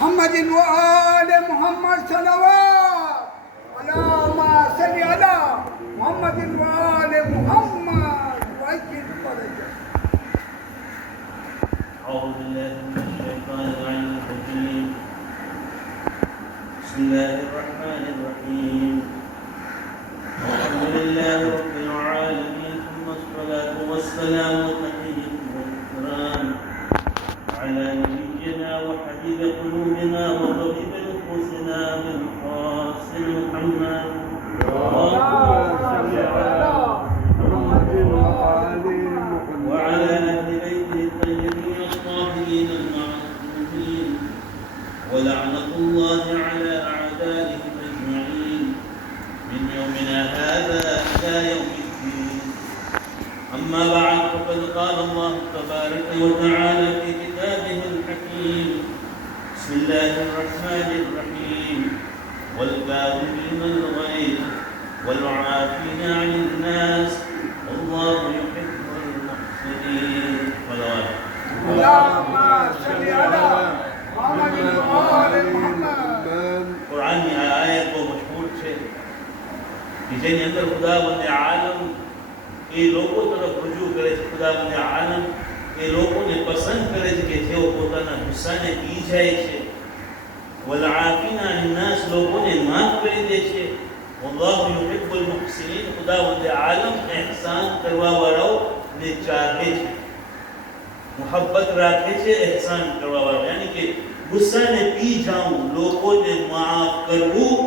محمد وآل محمد صلوات اللهم صل على محمد وآل محمد وأجل فرجه. أعوذ بالله من الشيطان الرجيم. بسم الله الرحمن الرحيم. الحمد لله رب العالمين ثم الصلاة والسلام والتحية والإكرام على نبينا وحبيب قلوبنا وطبيب نفوسنا بالقاسم محمد وعلى أهل بيته الطيبين الطاهرين المعصومين ولعنة الله على أعدائهم أجمعين من يومنا هذا إلى يوم الدين. أما بعد فقد قال الله تبارك وتعالى في كتابه الحكيم بسم الله الرحمن الرحيم والكاظمين الغيظ والعافين عن الناس والله يحب المحسنين. اللهم صل على محمد وآل محمد. قرآن में आयत वो मशहूर है कि જેની અંદર ખુદાવંદ આલમ એ લોકો તરફ રજૂ કરે છે. ખુદાવંદ આલમ એ લોકોને પસંદ કરે છે કે જેઓ પોતાના ગુસ્સાને પી જાય છે. વલઆફીના અન્નાસ લોકોને માફ કરી દે છે. વલ્લાહુ યુહિબ્બુલ મુહસિનીન ખુદાવંદ આલમ એહસાન કરવા વાળાઓને ચાહે છે, મોહબ્બત રાખે છે એહસાન કરવા વાળો. યાની કે ગુસ્સાને પી જાઉં, લોકોને માફ કરવું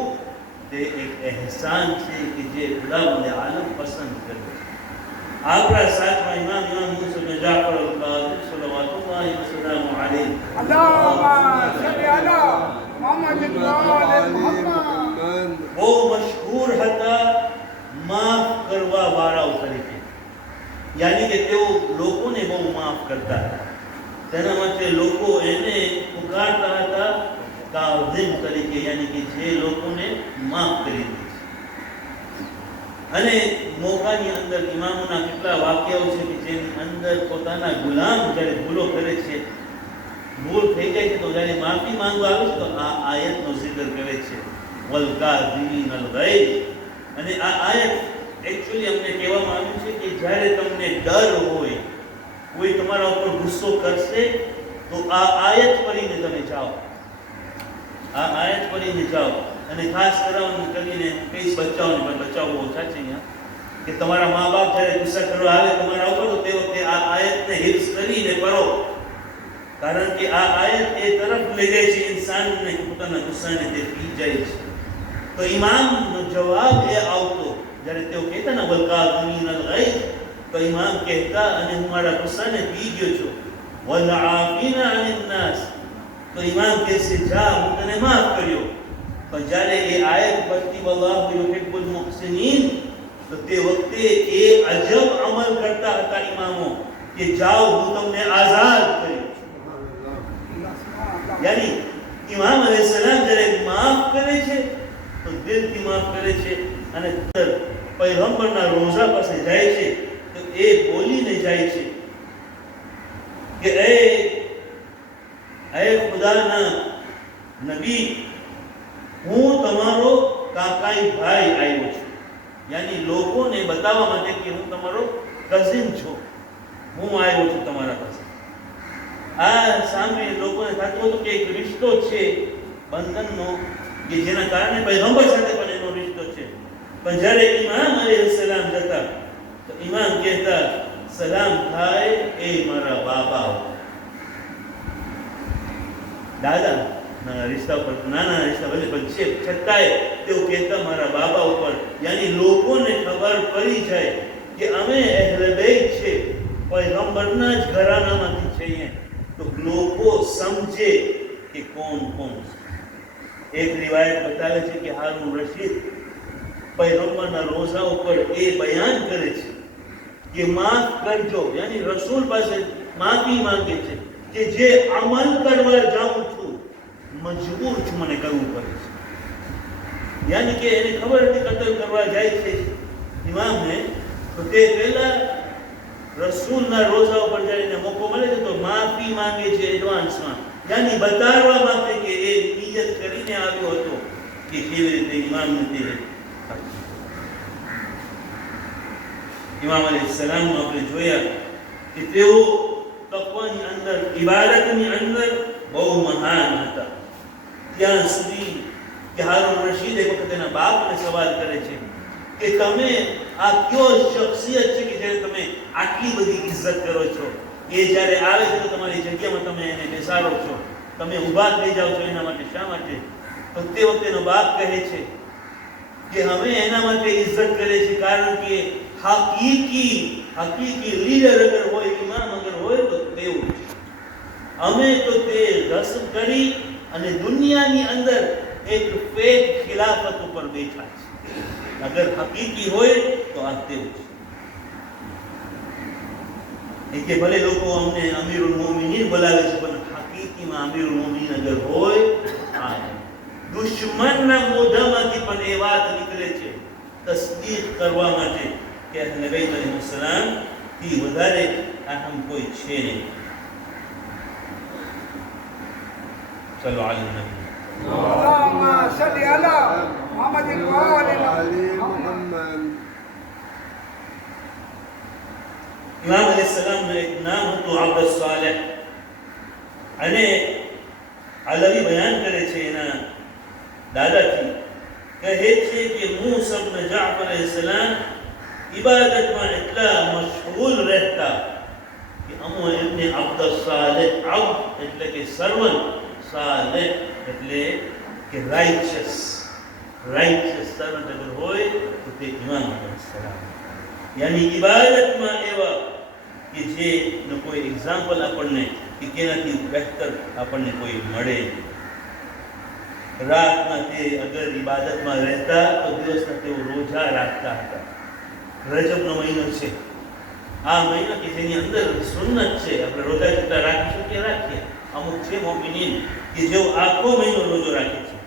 તે એક એહસાન છે કે જે ખુદાવંદ આલમ પસંદ કરે છે. આપણા સાતમા ઇમામ મુસા બિન જાફર અલ-કાદિર સલ્લલ્લાહુ વસલ્લમ અલૈહ اللهم صل على محمد وآل محمد. બહુ મશહૂર હતા માફ કરવા વાળાઓ તરીકે. યાની કે તેઓ લોકોને બહુ માફ કરતા હતા. તેના માટે લોકો એને પુકારતા હતા કાઝિમ તરીકે, યાની કે જે લોકોને માફ કરી દે છે. અને મોકાની અંદર ઇમામોના કેટલા વાક્યાઓ છે કે જેની અંદર પોતાના ગુલામ જ્યારે ભૂલો કરે છે, ભૂલ થઈ જાય છે, તો જ્યારે માફી માંગવા આવે છે તો આ આયતનો જિક્ર કરે છે વલ કાઝિમીન અલ ગૈઝ. અને આ આયત એકચ્યુઅલી અમને કહેવામાં આવ્યું છે કે જ્યારે તમને ડર હોય, કોઈ તમારા ઉપર ગુસ્સો કરશે તો આ આયત પઢીને તમે જાઓ, આ આયત પઢીને જાઓ. અને ખાસ કરીને કઈ બચ્ચાઓને, પણ બચ્ચાઓ ઓછા છે અહીંયા, કે તમારા મા બાપ જ્યારે ગુસ્સા કરવા આવે તમારા ઉપર તો તે વખતે આ આયતને હિફ્ઝ કરીને પઢો. કારણ કે આ આયત એ તરફ લઈ જાય છે ઇન્સાનને કે પોતાના ગુસ્સાને તે પી જાય છે. તો ઇમામનો જવાબ એ આવતો જ્યારે તેઓ કહેતા ને વલ કાઝિમીન અલ ગૈઝ, તો ઇમામ કહેતા અને હું મારા ગુસ્સાને પી ગયો છું. વલ આફીના અનિન નાસ, તો ઇમામ કહે છે જા હું તને માફ કર્યો. પણ જ્યારે એ આયત પડતી વલ્લાહુ યુહિબ્બુલ મુહસિનીન, તો તે વખતે એ અજબ અમલ કરતા હતા ઇમામો કે જાઓ હું તમને આઝાદ કર્યો. યાની ઇમામ અલૈહિસ્સલામ જ્યારે માફ કરે છે તો દિલથી માફ કરે છે. અને પૈગંબરના રોઝા પાસે જાય છે તો એ બોલીને જાય છે કે એ ખુદાના નબી, હું તમારો કાકાઈ ભાઈ આવ્યો છું. યાની લોકોને બતાવવા માટે કે હું તમારો કઝિન છું, હું આવ્યો છું તમારા પાસે. આ સામે લોકોને થતું હતું કે એક રિશ્તો છે બંધનનો, કે જેના કારણે પૈગંબર સાથે પણ એનો રિશ્તો છે. પણ જ્યારે ઇમામ અલૈહિસ્સલામ જતા તો ઇમામ કહેતા સલામ થાય એ મારા બાબા, દાદા ના રિશ્તા પર નાના રિશ્તા ભલે પણ છે, છતાંય તેઓ કહેતા મારા બાબા ઉપર, યાની લોકોને ખબર પડી જાય કે અમે અહેલે બેત છે, પૈગંબરના જ ઘરાનામાંથી છીએ, તો લોકો સમજે કે કોણ કોણ છે. એક રિવાયત બતાવે છે કે હારૂન રશીદ પૈગંબરના રોઝા ઉપર એ બયાન કરે છે કે માફ કરજો, યાની રસૂલ પાસે માફી માંગે છે કે જે અમલ કરવા જાઉં છું મજબૂર છું, મને કરવું પડે છે. યાની કે એને ખબર હતી કતલ કરવા જાય છે ઇમામને, તો તે પહેલા રસૂલના રોઝા ઉપર જઈને મોકો મળે છે તો માફી માંગે છે એડવાન્સમાં, યાની બતાવવા માટે કે એ નિયત કરીને આવ્યો હતો કે કેવી રીતે ઇમામને તે ઇમામ અલૈહિસ્સલામ આપણે જોયા કે તેઓ તકવાની અંદર, ઇબાદતની અંદર બહુ મહાન હતા. ત્યાં સુધી કે હારૂન રશીદ એક વખત એના બાપને સવાલ કરે છે કે તમે આ કયો શખ્સિયત છે કે જ્યારે તમે આટલી બધી ઇજ્જત કરો છો, એ જ્યારે આવે છે તો તમારી જગ્યામાં તમે એને બેસાડો છો, તમે ઊભા થઈ જાઓ છો, એના માટે શા માટે? તો તે વખતે એનો બાપ કહે છે કે અમે એના માટે ઇજ્જત કરીએ છીએ કારણ કે હકીકી લીડર અગર હોય, ઇમામ અગર હોય તો તેવું છે. અમે તો તે રસમ કરી અને દુનિયાની અંદર એક ફેક ખિલાફત ઉપર બેઠા છે. અગર હકીકી હોય તો આ તેવું છે. કે ભલે લોકો અમને અમીરુલ મોમિનીન બોલાવે છે, પણ હકીકીમાં અમીરુલ મોમિનીન અગર હોય, આ દુશ્મનના મોઢામાંથી પણ એ વાત નીકળે છે તસ્દીક કરવા માટે કે અહલે બેત અલૈહિસ્સલામ થી વધારે અહમ કોઈ છે નહીં. ચલો આલી નબી اللهم صل على محمد وآل محمد. ઇમામ અલૈહિસ્સલામનું એક નામ હતું અબ્દુસ સાલેહ, અને અલવી બયાન કરે છે એના દાદાથી, કહે છે કે મૂસા ઇબ્ન જાફર અલૈહિસ્સલામ ઇબાદતમાં એટલા મશગુલ રહેતા કે અમો એમને અબ્દુસ સાલેહ, અબ્દ એટલે કે સર્વન્ટ, સાલેહ એટલે કે રાઇચિયસ સર્વન્ટ અગર હોય તો તે ઇમામ અલૈહિસ્સલામ, યાની ઇબાદતમાં એવા કે જેનો કોઈ એક્ઝામ્પલ આપણને કે કેનાથી બહેતર આપણને કોઈ મળે. રાતના તે અગર ઇબાદતમાં રહેતા તો દિવસના તેઓ રોજા રાખતા હતા. રજબનો મહિનો છે, આ મહિનો કે જેની અંદર સુન્નત છે, આપણે રોજા જેટલા રાખી શકીએ રાખીએ. અમુક છે મોમિનીન કે જેઓ આખો મહિનો રોજો રાખે છે.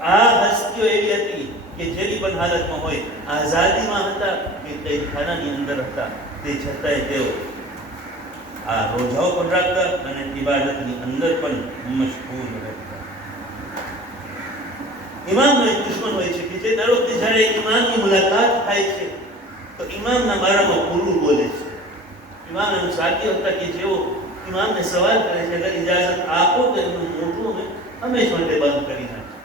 આ હસ્તીઓ એવી હતી કે જેની પણ હાલતમાં હોય, આઝાદીમાં હતા કે કૈદખાનાની અંદર હતા, તે છતાંય તેઓ આ રોજાઓ પણ રાખતા અને ઇબાદતની અંદર પણ મશગુલ રહેતા. ઇમામનો એક દુશ્મન હોય છે કે જે દર વખતે જ્યારે ઇમામની મુલાકાત થાય છે તો ઇમામના બારામાં પૂરું બોલે છે. ઇમામ એમ સાથી હતા કે જેઓ ઇમામને સવાલ કરે છે, અગર ઇજાઝત આપો તો એમનું મોઢું અમે હંમેશા માટે બંધ કરી નાખે.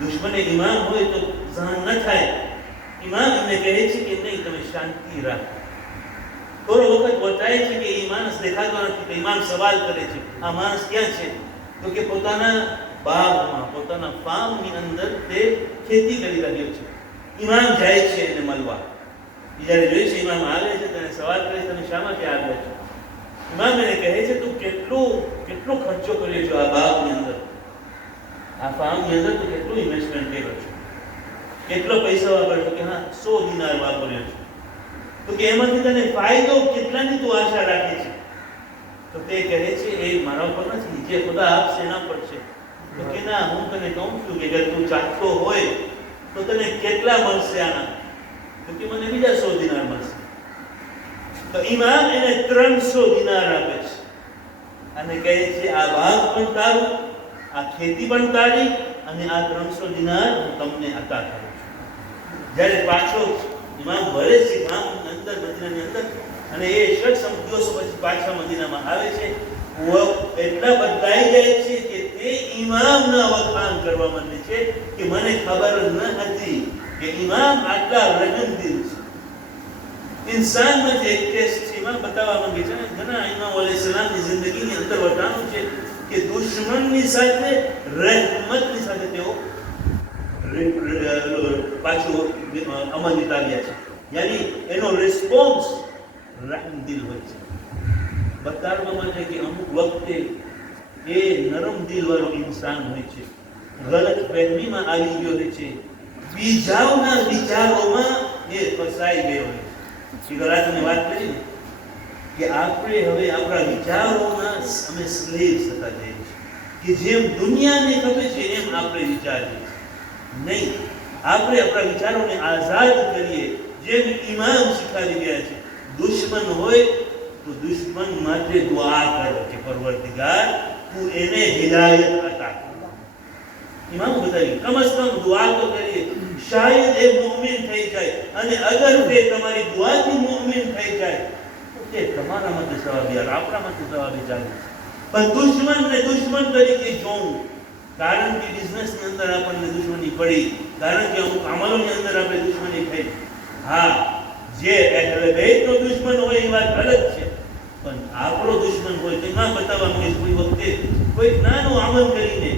દુશ્મને ઇમામ હોય તો સહન ન થાય. ઇમામ એમને કહે છે કે નહીં, તમે શાંતિ રાખો. થોડો વખત બતાય છે કે એ માણસ દેખાતો નથી, તો ઇમામ સવાલ કરે છે, આ માણસ ક્યાં છે? તો કે પોતાના બાગમાં, પોતાના ફાર્મની અંદર તે ખેતી કરી રહ્યો છે. ઇમામ જાય છે એને મળવા. જ્યારે જોઈ છે ઇમામ આવે છે, તેને સવાલ કરે છે, તમે શા માટે આવ્યા છો? ઇમામ એને કહે છે, તું કેટલો ખર્ચો કર્યો છો આ બાગની અંદર, આ ફાર્મની અંદર તું કેટલું ઇન્વેસ્ટમેન્ટ કર્યો છો, કેટલો પૈસા વાપર્યો છો? કે હા 100 દિનાર વાપર્યો છે. તો કે એમાંથી તને ફાયદો કેટલાની તું આશા રાખે છે? તો તે કહે છે એ મારા ઉપર નથી, જે ખુદા આપશે એના પર છે. તો કે ના, હું તને કહું છું કે અગર તું ચાહતો હોય તો તને કેટલા મળશે આના? તો કે મને બીજા 100 દિનાર મળશે. તો ઇમામ એને 300 દિનાર આપે છે અને કહે છે આ બાગ પણ તારું, આ ખેતી પણ તારી, અને આ 300 દિનાર હું તમને અતા કરું છું. જ્યારે પાછો ઇમામ ભરે છે ગામની અંદર, મદીનાની અંદર, અને એ શખ્સ દિવસો પછી પાછા મદીનામાં આવે છે, એટલા બદલાઈ જાય છે કે તે ઇમામના વખાણ કરવા માંડે છે કે મને ખબર ન હતી કે ઇમામ આટલા રજનદિલ છે. ઇન્સાનમાં જે એક ટેસ્ટ છે ઇમામ બતાવવા માંગે છે. ઘણા ઇમામ અલૈહિસ્સલામની જિંદગીની અંદર બતાવ્યું છે કે દુશ્મનની સાથે રહેમતની સાથે તેઓ પાછું અમલની આવ્યા છે. યાની એનો રિસ્પોન્સ રહેમદિલ હોય છે, બતાડવા માટે કે અમુક વખતે એ નરમ દિલવાળો ઇન્સાન હોય છે, ગલત ફહેમીમાં આવી ગયો હોય છે, બીજાઓના વિચારોમાં એ ફસાઈ ગયો હોય છે. તમે વાત કરી ને કે આપણે હવે આપણા વિચારોના અમે સ્લેવ્સ થતા જઈએ છીએ, કે જેમ દુનિયાને ખબર છે એમ આપણે વિચારીએ નહીં. આપણે આપણા વિચારોને આઝાદ કરીએ, જેમ ઇમામ શીખવાડી ગયા છે. દુશ્મન હોય તો દુશ્મન માટે દુઆ કરો કે પરવરદિગાર તું એને હિદાયત અતા કર. ઇમામ બતાવી કમ સે કમ દુઆ તો કરીએ, શાયદ એ મુમિન થઈ જાય, અને અગર તે તમારી દુઆથી મુમિન થઈ જાય તો તે તમારા માટે સવાબી, આપણા માટે સવાબી ચાલે. પણ દુશ્મનને દુશ્મન તરીકે જોવું, કારણ કે બિઝનેસની અંદર આપણને દુશ્મની પડી, કારણ કે અમુક અમલોની અંદર આપણે દુશ્મની થઈ. હા, જે અહેલે બેતનો દુશ્મન હોય એ વાત અલગ છે, પણ આપણો દુશ્મન હોય તેમાં બતાવવાનું કે કોઈ વખતે કોઈ નાનો અમલ કરીને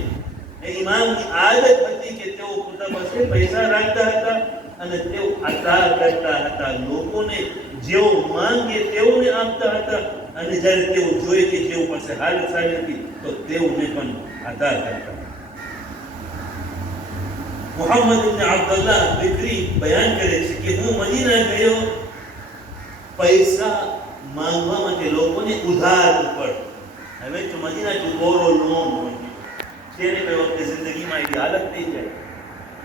એ ઇમામની આદત હતી કે તેઓ પોતા પાસે પૈસા રાખતા હતા અને તેઓ અતા કરતા હતા, લોકોને જેઓ માંગે તેઓને આપતા હતા, અને જ્યારે તેઓ જોઈએ કે જેઓ પાસે હાલત સારી હતી તો તેઓને પણ અતા કરતા. મોહમ્મદ ઇબ્ન અબ્દુલ્લાહ બિકરી બયાન કરે છે કે હું મદીના ગયો પૈસા માંગવા માટે લોકોને ઉધાર ઉપર. હવે તો મદીના ટુ બોરો લોન હોય છે ને, કઈ વખતે જિંદગીમાં એવી હાલત થઈ જાય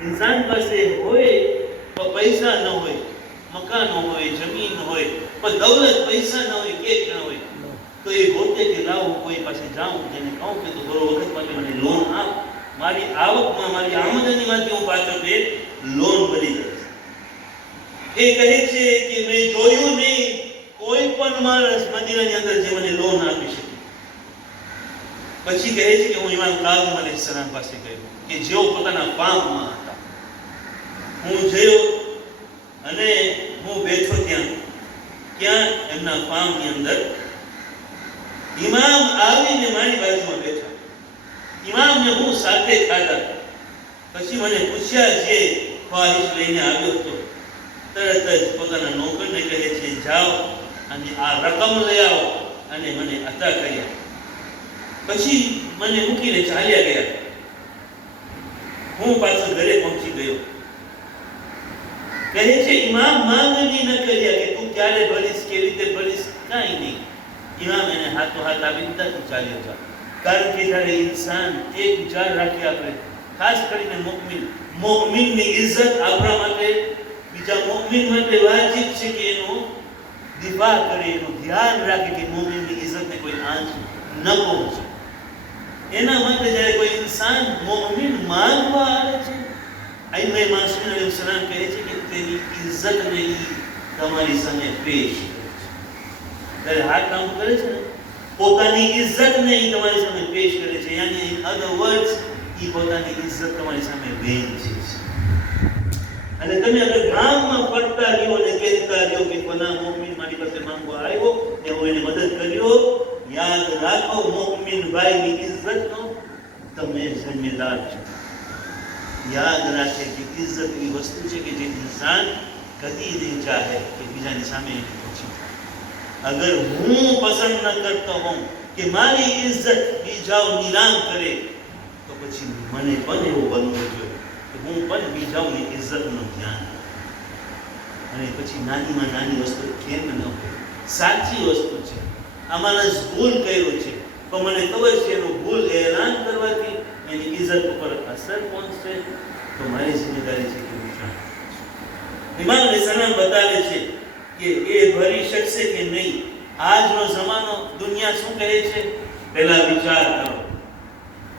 ઇન્સાન પાસે હોય તો પૈસા ન હોય, મકાન હોય, જમીન હોય, પણ દૌલત પૈસા ન હોય, કે ન હોય, તો એ ગોતે કે લાવો કોઈ પાસે જાઉં, જેને કહું કે તો થોડો વખત માટે મને લોન આપ, મારી આવકમાં, મારી આમદનીમાંથી હું પાછો તે લોન ભરી દઈશ. એ કહે છે કે મેં જોયું નહીં કોઈ પણ માણસ મદીનાની અંદર જે મને લોન આપી શકે. પછી કહે છે કે હું ઇમામ કાઝિમ અલૈહિસ્સલામ પાસે ગયો કે જેઓ પોતાના ફાર્મમાં હતા. હું જયો અને હું બેઠો ત્યાં એમના ફાર્મની અંદર ઇમામ આવીને મારી બાજુમાં બેઠા. ઇમામને હું સાથે ખાધા. પછી મને પૂછ્યા, જે ખ્વાહિશ લઈને આવ્યો હતો, તરત જ પોતાના નોકરને કહે છે જાઓ અને આ રકમ લઈ આવો અને મને અતા કર્યા. પછી મને મૂકીને ચાલ્યા ગયા. હું પાછો ઘરે પહોંચી ગયો. કહે છે ઇમામ માંગણી ન કર્યા કે તું ક્યારે ભરીશ, કેવી રીતે ભરીશ, કાંઈ નહીં. ઇમામ એને હાથો હાથ આપી દીધા, તું ચાલ્યો જા. કારણ કે જ્યારે ઇન્સાન એક વિચાર રાખી, આપણે ખાસ કરીને મુમિનની ઇજ્જત આપણા માટે, બીજા મુમિન માટે વાજિબ છે કે એનો દિફા કરે, એનું ધ્યાન રાખે કે મુમિનની ઇજ્જતને કોઈ આંચ ન પહોંચે. એના માટે જ્યારે કોઈ ઇન્સાન મુમિન માનવા આવે છે, આઈમે માસૂમ અલૈહિસ્સલામ કહે છે કે તેની ઇજ્જતને તમારી સામે પેશ કરે છે. ત્યારે હાથ કામ કરે છે ને, પોતાની ઇજ્જતને તમારી સામે પેશ કરે છે, યાની ઇન અધર વર્ડ્સ એ પોતાની ઇજ્જત તમારી સામે વેચે છે. અને તમે અગર ગામમાં ફરતા રહ્યો અને કહેતા રહ્યો કે ફલા મુમિન મારી પાસે માંગવા આવ્યો ને હું એને મદદ કર્યો, યાદ રાખો મુમિન ભાઈની ઇજ્જતનો તમે જિમ્મેદાર છો. યાદ રાખે કે ઇજ્જત એવી વસ્તુ છે કે જે ઇન્સાન કદી નહીં ચાહે કે બીજાની સામે એની ઓછી. અગર હું પસંદ ન કરતો હોઉં કે મારી ઇજ્જત બીજાઓ નીલામ કરે, તો પછી મને પણ એવું બનવું જોઈએ કે હું પણ બીજાઓની ઇજ્જતનું ધ્યાન રાખું. અને પછી નાનીમાં નાની વસ્તુ કેમ ન હોય, સાચી વસ્તુ છે, આ માણસ ભૂલ કર્યો છે, તો મને ખબર છે એનું ભૂલ એલાન કરવાથી એની ઇજ્જત ઉપર અસર પહોંચશે, તો મારી જિમ્મેદારી છે કે હું જાણ. ઇમામ અલૈહિસ્સલામ બતાવે છે કે એ ભરી શકશે કે નહીં. આજનો જમાનો, દુનિયા શું કહે છે? પહેલા વિચાર કરો,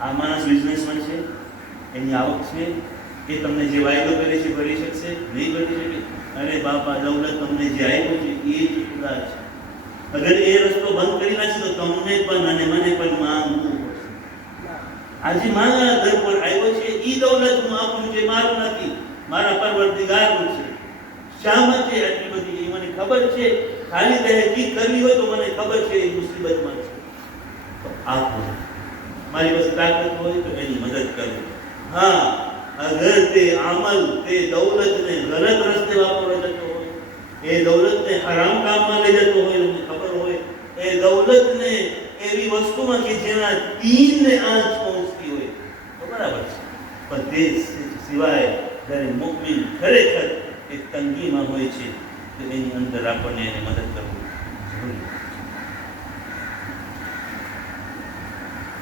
આ માણસ બિઝનેસમેન છે, એની આવક છે, એ તમને જે વાયદો કરે છે ભરી શકશે? નહીં ભરી શકે. અરે બાપા, દૌલત તમને જે આપ્યું છે એ જ ખુદા છે. અગર એ રસ્તો બંધ કરી નાખશે તો તમને પણ અને મને પણ માંગવું પડશે. આજે મારા ઘર પર આવ્યો છે, એ દૌલત હું આપું જે મારું નથી, મારા પરવરદિગારનું છે. શા માટે આટલી બધી? એ મને ખબર છે, ખાલી તહેકીક કરવી હોય તો મને ખબર છે એ મુસીબતમાં છે, તો આપો. મારી પાસે તાકાત હોય તો એની મદદ કરવી. હા, અગર તે અમલ તે દૌલતને ગલત રસ્તે વાપરવા જતો હોય, એ દૌલતને હરામ કામમાં લઈ જતો હોય, તમને ખબર હોય, એ દૌલતને એવી વસ્તુમાં કે જેના દીનને આંચ પહોંચતી હોય તો બરાબર છે, પણ તે સિવાય જ્યારે મુમિન ખરેખર એક તંગીમાં હોય છે તો એની અંદર આપણને એને મદદ કરવું જરૂરી છે.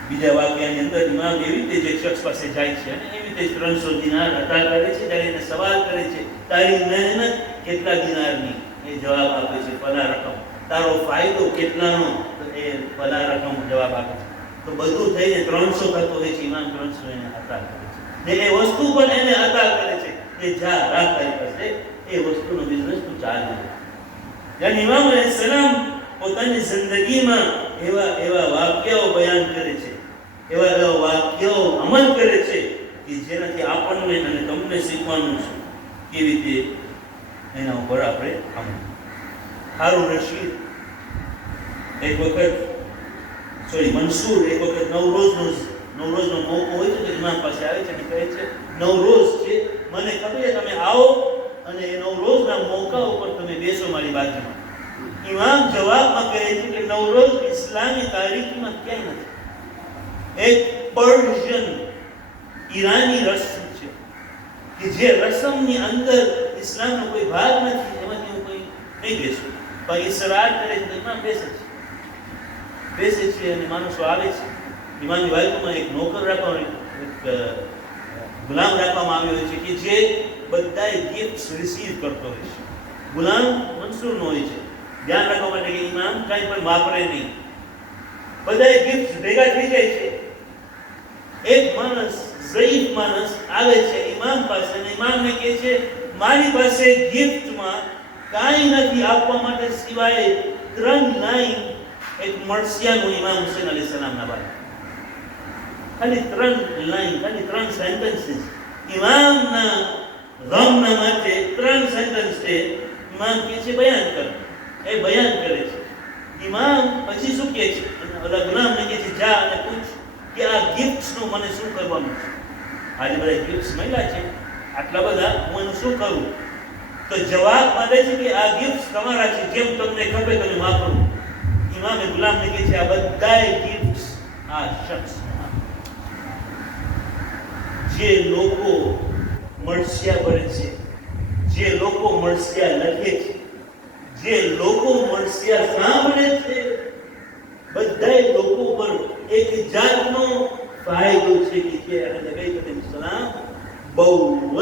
બીજા વાક્યની અંદર ઇમામ એવી રીતે જે શખ્સ પાસે જાય છે અને એવી રીતે 300 દિનાર અદા કરે છે, જ્યારે એને સવાલ કરે છે તારી મહેનત કેટલા દિનારની, એ જવાબ આપે છે ફલા રકમ. તારો ફાયદો કેટલાનો, તો એ ફલા રકમ જવાબ આપે છે. તો બધું થઈને 300 થતો હોય છે. ઇમામ 300 એને અદા કરે છે ને એ વસ્તુ પણ એને અદા કરે છે કે જા રાખ તારી પાસે એ વસ્તુનો બિઝનેસ તું ચાલે. yani ઇમામ અલૈહિસ્સલામ પોતાની જિંદગીમાં એવા વાક્યો બયાન કરે છે, એવા વાક્યો અમલ કરે છે કે જેનાથી આપણને અને તમને શીખવાનું છે કેવી રીતે એના ઉપર આપણે અમલ. હારૂન રશીદ મંસૂર એક વખત નવરોઝનો મોકો હોય છે તો ઇમામ પાસે આવે છે અને કહે છે નવરોઝ છે, મને ખબર છે તમે આવો અને એ નવરોઝના મોકા ઉપર તમે બેસો મારી બાજુમાં. ઇમામ જવાબમાં કહે છે કે નવરોઝ ઇસ્લામી તારીખમાં ક્યાંય નથી. એક પર્શિયન ઈરાની રસમ છે કે જે રસમની અંદર ઇસ્લામનો કોઈ ભાગ નથી, એમાંથી હું કોઈ નહીં બેસું. પણ ઇસરાર કરે છે તો ઇમામ બેસે છે અને માણસો આવે છે. ઇમામની બાજુમાં એક નોકર રાખવામાં, એક ગુલામ રાખવામાં આવ્યો છે કે જે બધાય ગિફ્ટ્સ રિસીવ કરતો હોય છે. ગુલામ મંસૂરનો હોય છે, ધ્યાન રાખવા માટે કે ઇમામ કાંઈ પણ વાપરે નહીં. બધાય ગિફ્ટ્સ ભેગા થઈ જાય છે. એક માણસ ઝઈફ માણસ આવે છે ઇમામ પાસે અને ઇમામને કહે છે મારી પાસે ગિફ્ટમાં કાંઈ નથી આપવા માટે સિવાય 3 લાઈન એક મરસિયાનું ઇમામ હુસૈન અલૈહિસ્સલામના બારે. ખાલી 3 લાઈન, ખાલી 3 સેન્ટેન્સીસ ઇમામના ગમના માટે 3 સેન્ટેન્સ છે. ઇમામ કહે છે બયાન કર. એ બયાન કરે છે. ઇમામ પછી શું કહે છે? ઓલા ગુલામને કહે છે જા અને પૂછ કે આ ગિફ્ટ્સનું મને શું કરવાનું છે. આજે બધા ગિફ્ટ્સ મળ્યા છે આટલા બધા, હું એનું શું કરું? તો જવાબ મળે છે કે આ ગિફ્ટ્સ તમારા છે, જેમ તમને ખપે તમે વાપરો. ઇમામે ગુલામને કહે છે આ બધાય ગિફ્ટ્સ આ શખ્સના. જે લોકો મરસિયા ભરે છે, જે લોકો મરસિયા લખે છે, જે લોકો મરસિયા સાંભળે છે, બધાય લોકો પર એક જાતનો ફાયદો છે કે જે નબી કરીમ સલામ બહુ જ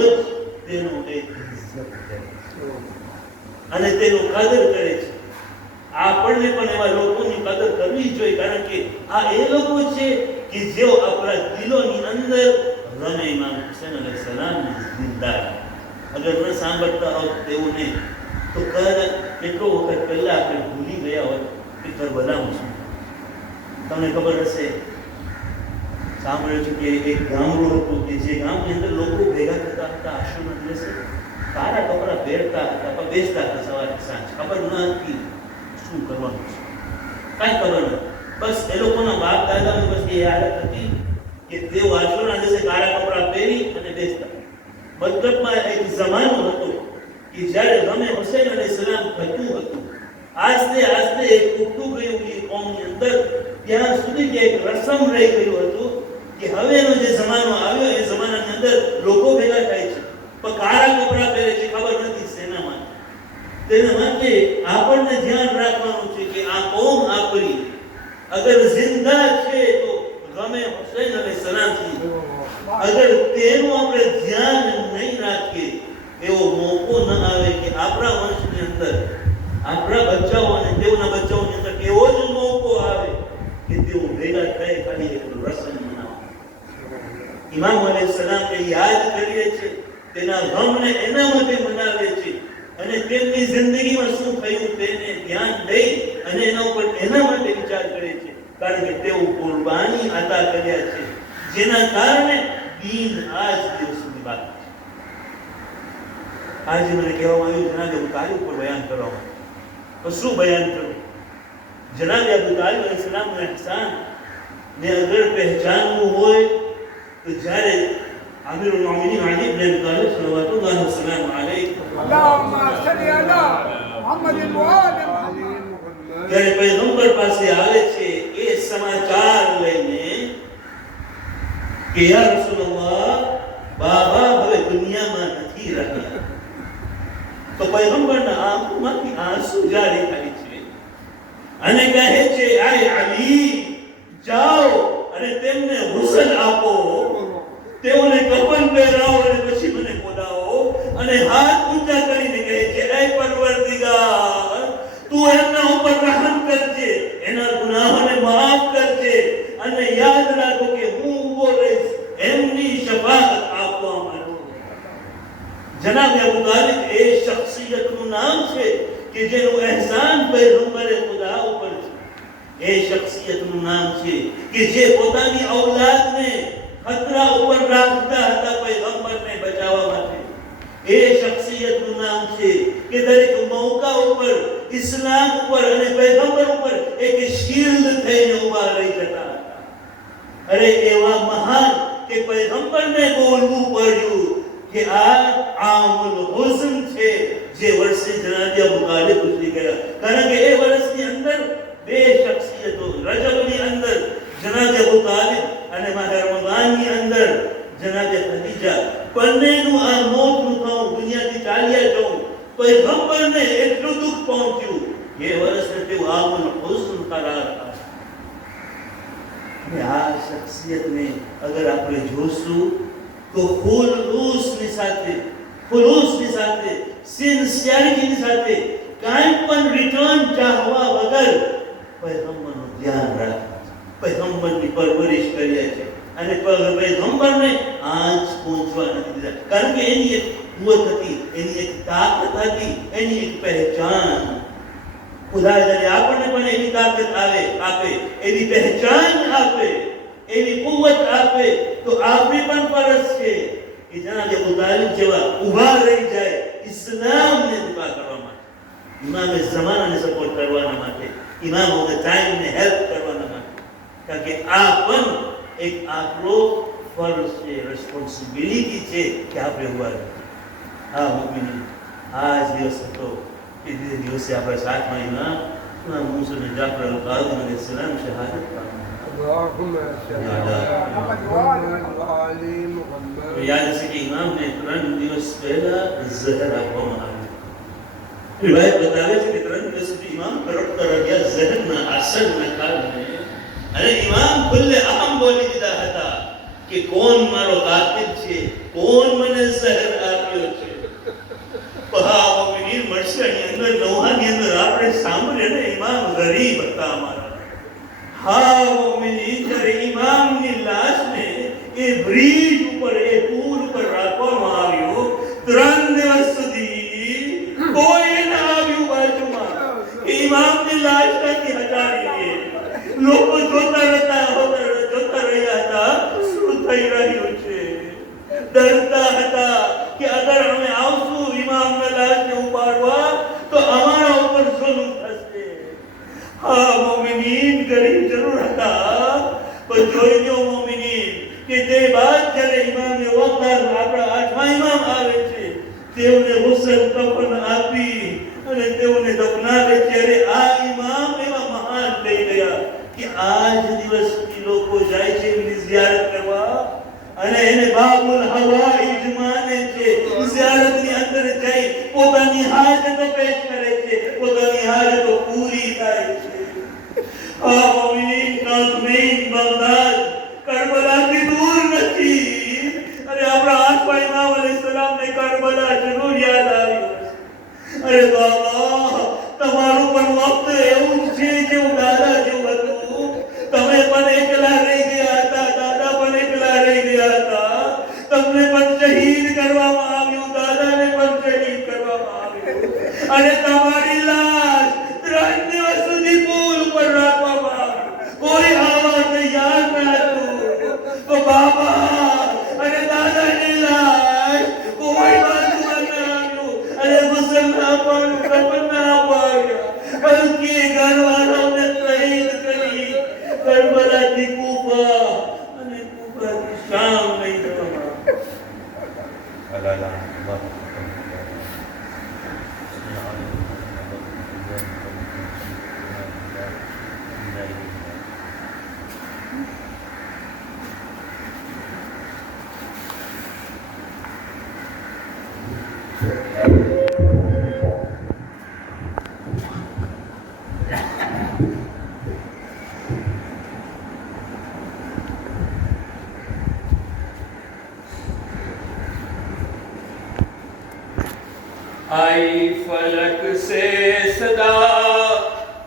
તેનો એક ઇજ્જત કરે છે અને તેનો કદર કરે છે. આપણને પણ એવા લોકોની કદર કરવી જોઈએ, કારણ કે આ એ લોકો છે કે જેઓ આપણા દિલોની અંદર ગમે ઇમામ હુસૈન અલૈહિસ્સલામની જિંદા. અગર ન સાંભળતા હોત તેવું નહીં તો કેટલો વખત પહેલા આપણે ભૂલી ગયા હોત કે કરબલામાં શું. તમને ખબર હશે, સાંભળ્યું છે કે એક ગામડું હતું કે જે ગામની અંદર લોકો ભેગા થતા હતા આશુના દિવસે, કાળા કપડાં પહેરતા હતા, પણ બેસતા હતા સવારે સાંજ. ખબર ન હતી શું કરવાનું છે, કાંઈ ખબર નથી. બસ એ લોકોના બાપ દાદાની બસ એ આદત હતી કે તેઓ આશુના દિવસે કાળા કપડાં પહેરી અને બેસતા. મતલબમાં એક જમાનો હતો કે જ્યારે ગમે હુસૈન અલૈહિસ્સલામ થતું હતું, આસ્તે આસ્તે એક ઉઠતું ગયું એ કોમની અંદર, ત્યાં સુધી કે એક રસમ રહી ગયું હતું કે હવેનો જે જમાનો આવ્યો એ જમાનાની અંદર લોકો ભેગા થાય છે પણ કાળા કપડાં પહેરે છે. ખબર નથી શેના માટે. તેના માટે આપણને ધ્યાન રાખવાનું છે કે આ કોમ આપણી અગર જિંદા છે તો ગમે હુસૈન અલૈહિસ્સલામથી, અગર તેનું આપણે ધ્યાન નહીં રાખીએ એવો મોકો ન આવે કે આપણા વંશની અંદર આપણા બચ્ચાઓ અને તેઓના બચ્ચાઓની અંદર એવો જ મોકો આવે કે તેઓ ભેગા થાય ખાલી એક રસમ મનાવવા. ઇમામ અલૈહિસ્સલામ કે યાદ કરીએ છે, તેના ગમને એના માટે મનાવે છે અને તેમની જિંદગીમાં શું થયું તેને ધ્યાન દઈ અને એના ઉપર એના માટે વિચાર કરે છે, કારણ કે તેઓ કુરબાની અદા કર્યા છે જેના કારણે દીન આજ દિવસ સુધી બાકી છે. આજે મને કહેવામાં આવ્યું જનાબે અબુ તાલિબ ઉપર બયાન કરવામાં, તો શું બયાન કરું? જનાબે અબુ તાલિબ અલૈહિસ્સલામનું ઇહસાન ને અગર પહેચાનવું હોય તો જ્યારે આમિરુલ મોમિનીન અલી ઇબ્ન અબી તાલિબ સલ્લલ્લાહુ અલૈહિ વસલ્લમ અલૈહિ اللهم صل على محمد وآل محمد જ્યારે પૈગંબર પાસે આવે છે એ સમાચાર લઈને કે યા રસૂલુલ્લાહ બાબા હવે દુનિયામાં નથી રહ્યા તો પૈગંબરના આંખોમાંથી આંસુ જારી થાય છે અને કહે છે આય અલી જાઓ અને તેમને હુસન આપો તેઓને કફન પહેરાવો અને પછી મને બોલાવો અને હાથ ઊંચા કરીને કહે છે એ પરવરદિગાર તું એમના ઉપર રહમ કરજે એના ગુનાહોને માફ કરજે અને યાદ રાખો કે હું ઊભો રહીશ એમની શફાઅત આપવા માટે જનાબ અબુ તાલિબ એ શખ્સિયતનું નામ છે કે જેનું અહેસાન પૈગંબરે ખુદા ઉપર છે એ શખ્સિયતનું નામ છે કે જે પોતાની ઔલાદને ખતરા ઉપર રાખતા હતા પૈગંબરને બચાવવા માટે એ શખ્સિયતનું નામ છે કે દરેક મૌકા ઉપર ઇસ્લામ ઉપર અને પૈગંબર ઉપર એક શીલ્ડ થઈને ઊભા રહી જતા હતા અરે એવા મહાન કે પૈગંબરને બોલવું પડ્યું કે આ આમુલ હુઝન છે જે વર્ષે જનાબ અબુ તાલિબ ગુજરી ગયા કારણ કે એ વર્ષની અંદર બે શખ્સિયતો રજબની અંદર જનાબ અબુ તાલિબ અને માહ રમઝાનની અંદર જનાબ ખદીજા બંનેનું આ મોતનું થવું દુનિયાથી ચાલ્યા જવું પૈગંબરને એટલું દુઃખ પહોંચ્યું એ વર્ષને તેઓ આમુલ હુઝન કરાર અને આ શખ્સિયતને અગર આપણે જોશું તો ખુલૂસની સાથે સિન્સિયરિટીની સાથે કાંઈ પણ રિટર્ન ચાહવા વગર પૈગંબરનું ધ્યાન રાખ્યું પૈગંબરની પરવરિશ કર્યા છે અને પૈગંબરને આજ પહોંચવા નથી દીધા કારણ કે એની એક કુવત હતી એની એક તાકાત હતી એની એક પહેચાન ખુદા જ્યારે આપણને પણ એવી તાકાત આપે એવી પહેચાન આપે એવી કુવત આપે તો આપણી પણ ફરજ છે કે જનાબ અબુ તાલિબ જેવા ઊભા રહી જાય ઇસ્લામને દિફા કરવા માટે ઇમામે ઝમાનાને સપોર્ટ કરવાના માટે ઇમામ ઓફ ધ ટાઈમને હેલ્પ કરવાના માટે કારણ કે આ પણ એક આપણો ફરજ છે રિસ્પોન્સિબિલિટી છે કે આપણે ઊભા રહીએ હા મુમિની આ જ દિવસ હતો કે જે દિવસે આપણા સાથમાં ઇમામ મૂસા બિન જાફર અલ-કાઝિમ અલૈહિ સલામ શહાદત પામ્યા اللهم صل على محمد وآل محمد યાદ છે કે ઇમામને 3 દિવસ પહેલા ઝહર આપવામાં આવ્યું રિવાયત બતાવે છે કે 3 દિવસ સુધી ઇમામ તડપતા રહ્યા ઝહરના અસરના કારણે અને ઇમામ ખુલ્લે આમ બોલી દીધા હતા કે કોણ મારો કાતિલ છે કોણ મને ઝહર આપ્યો છે પહા મુમિનીન મરસાની અંદર નોહાની અંદર આપણે સાંભળે ને ઇમામ ગરીબ હતા અમારા હા મુમિનીન જ્યારે ઇમામની લાશને એ બ્રિજ ઉપર એ પુલ ઉપર રાખવામાં આવ્યો 3 દિવસ સુધી કોઈ ન આવ્યું બાજુમાં ઇમામની લાશ નથી હટાવી લોકો જોતા રહ્યા હતા શું થઈ રહ્યું છે ડરતા હતા કે અગર અમે આવશું ઇમામના લાશને ઉપાડવા તો અમારા ઉપર જુલ્મ થશે હા મોમિનીન ગરીબ જરૂર હતા પણ જોઈ લો મોમિનીન કે તે બાદ જ્યારે ઇમામે વક્ત આપણા 8મા ઇમામ આવે છે તેઓને હુસન કફન આપી અને તેઓને દફનાવે ત્યારે આ ઇમામ એવા મહાન થઈ ગયા કે આજ દિવસ સુધી લોકો જાય છે એમની ઝિયારત કરવા અને એને બાબુલ હવાઈજ માને છે ઝિયારતની અંદર જઈ પોતાની હાજતો પેશ કરે છે પોતાની હાજતો પૂરી થાય છે આ મોમિનીન કાઝમીન બગદાદ કરબલાથી દૂર નથી અરે આપણા આઠમા ઇમામ અલૈહિસ્સલામને કરબલા જરૂર યાદ આવ્યું અરે બાબા તમારું પણ વક્ત એવું જ છે જેવું દાદા જેવું હતું તમે પણ એકલા રહી ગયા હતા દાદા પણ એકલા રહી ગયા હતા તમને પણ શહીદ કરવામાં આવ્યું દાદાને પણ શહીદ કરવામાં આવ્યું અને તમારી લાશ 3 દિવસ સુધી પુલ પર રાખવામાં આવી કોઈ આવવા તૈયાર ન હતું તો બાબા અને દાદાની લાશ કોઈ બાજુમાં ન આવ્યું અને ગુસ્સા ના પાડ્યું કફન ના પાડ્યા બલ્કિ ઘરવાળાઓને શહીદ કરી કરબલાથી કૂફા અને કૂફાથી શામ લઈ જવામાં आई फलक से सदा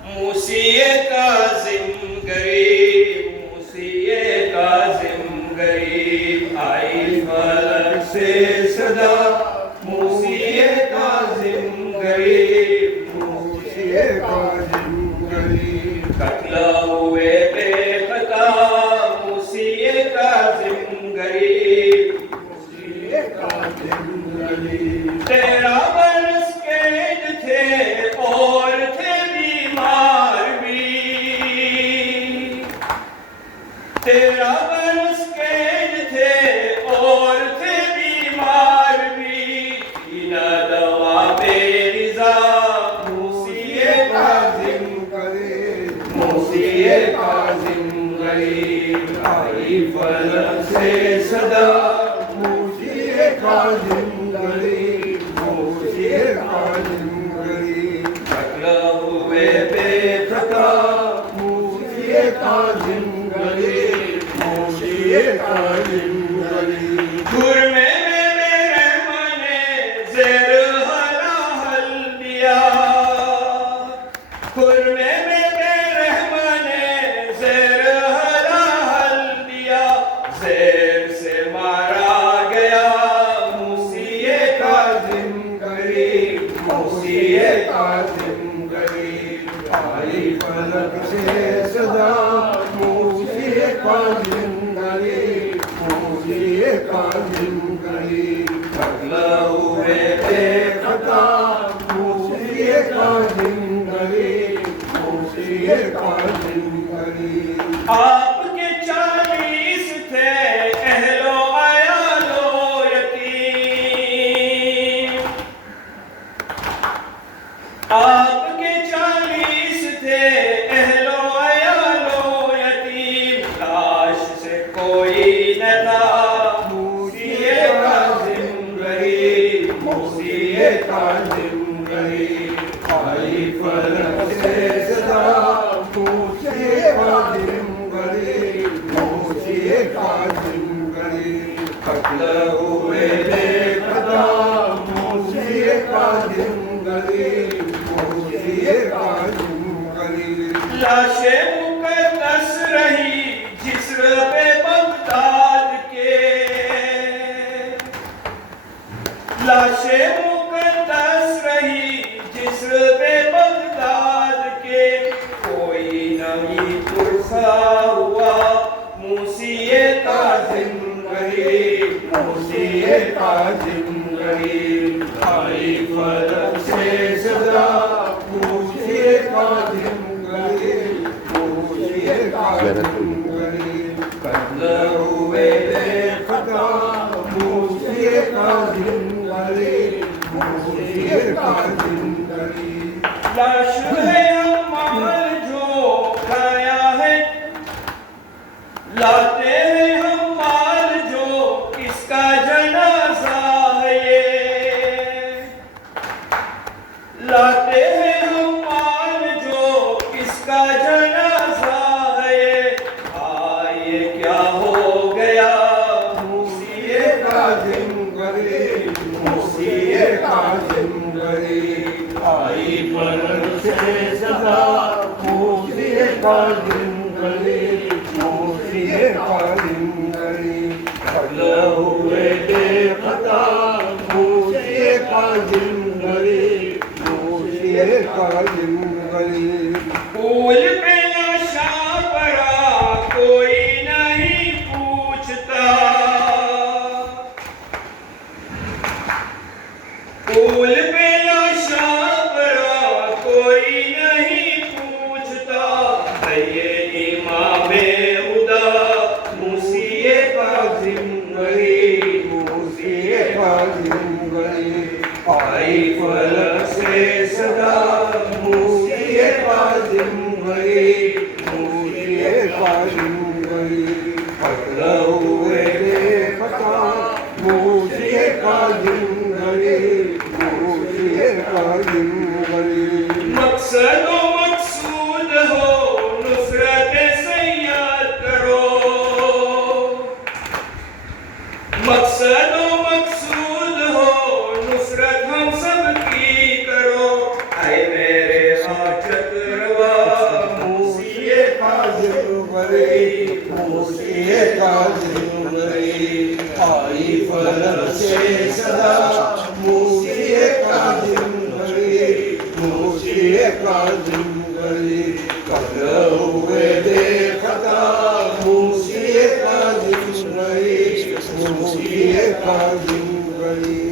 मूसिए काज़िम गरीब, मूसिए काज़िम गरीब। आई फलक से सदा मूसिए काज़िम गरीब, मूसिए काज़िम गरीब। कत्ला हुए बेखता मूसिए काज़िम गरीब, मूसिए काज़िम गरीब। तेरा और थे बीमार भी, तेरा बरस कैद थे और थे बीमार भी। बिना दवा बेरिज़ा मूसिए काज़िम गरीब, मूसिए काज़िम गरीब। आई फलक से सदा मूसिए काज़िम गरीब, मूसिए काज़िम गरीब। हुए बेखता मूसिए काज़िम गरीब, मूसिए काज़िम गरीब। घुर में रहमाने ज़ेर हला हल दिया, घुर में रहमाने ज़ेर हला हल दिया। ज़ेर से मारा गया मूसिए काज़िम गरीब, मूसिए काज़िम गरीब। आई फलक से सदा मूसिए काज़िम गरीब, मूसिए काज़िम गरीब। कत्ला हुए बेखता मूसिए काज़िम गरीब, मूसिए काज़िम गरीब। आपके 40 थे अहलो अयालो यतीम, आपके 40 थे अहलो अयालो यतीम। लाश से कोई न था मूसिए काज़िम गरीब, मूसिए काज़िम गरीब। आई फलक से सदा मूसिए काज़िम गरीब, मूसिए काज़िम गरीब। कत्ला हुए बेखता मूसिए काज़िम गरीब, मूसिए काज़िम गरीब। लाशें मुक़द्दस रही जिस्र पे बगदाद के, लाशें मुक़द्दस रही जिस्र पे बगदाद के। कोई नहीं पुरसा हुआ मूसिए काज़िम गरीब, मूसिए काज़िम गरीब। आई फलक से सदा मूसिए काज़िम गरीब, मूसिए काज़िम गरीब। कत्ला हुए बेखता मूसिए काज़िम गरीब, मूसिए काज़िम गरीब। लाश है अम्मार जो खाया है, लाते हैं हम माल जो किसका जनाजा है ये। लाते हैं हम माल जो किसका जनाजा है ये। ये क्या हो गया मूसिए काज़िम गरीब, मूसिए काज़िम गरीब। आई फलक से सदा मूसिए काज़िम गरीब, मूसिए काज़िम गरीब। कत्ला हुए बेखता मूसिए काज़िम गरीब, मूसिए काज़िम गरीब। फूल पे नशा पड़ा कोई नहीं पूछता, फूल पे नशा पड़ा कोई नहीं पूछता। ये इमामे हुदा मूसिए काज़िम गरीब, मूसिए काज़िम काजिम गली आई फलक से सदा मूसिए काजिम गली मूसिए काजिम गली पतला हुए देखता मूसिए काजिम गली मूसिए काजिम गली मकसद व मकसूद हो नुसरत सैयाद करो मकसद व मकसूद हो नुसरत हम सब की करो आए मेरे हाजत रवा मूसिए काजिम गली मूसिए काजिम गली आई फलक से सदा मूसिए काजिम गली मूसिए काजिम गली कब्र हुए देखता मूसिए काजिम गली मूसिए काजिम गली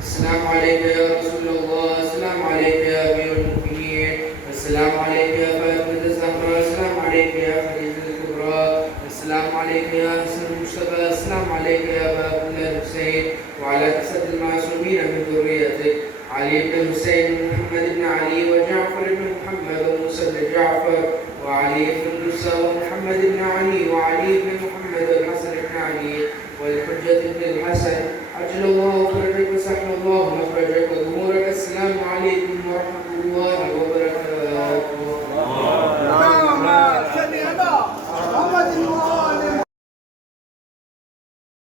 السلام عليك يا رسول الله السلام عليك يا أمير المؤمنين السلام عليك يا فاطمة الزهراء السلام عليك يا خديجة الكبرى السلام عليك يا حسن المجتبى السلام عليك يا أبا عبد الله الحسين وعلى أسد المعصومين من ذريتك علي بن الحسين ومحمد بن علي وجعفر بن محمد وموسى بن جعفر وعلي بن موسى ومحمد بن علي وعلي بن محمد والحسن بن علي والحجة بن الحسن عجل الله فرجك وسهل الله مخرجك وظهورك السلام عليكم ورحمة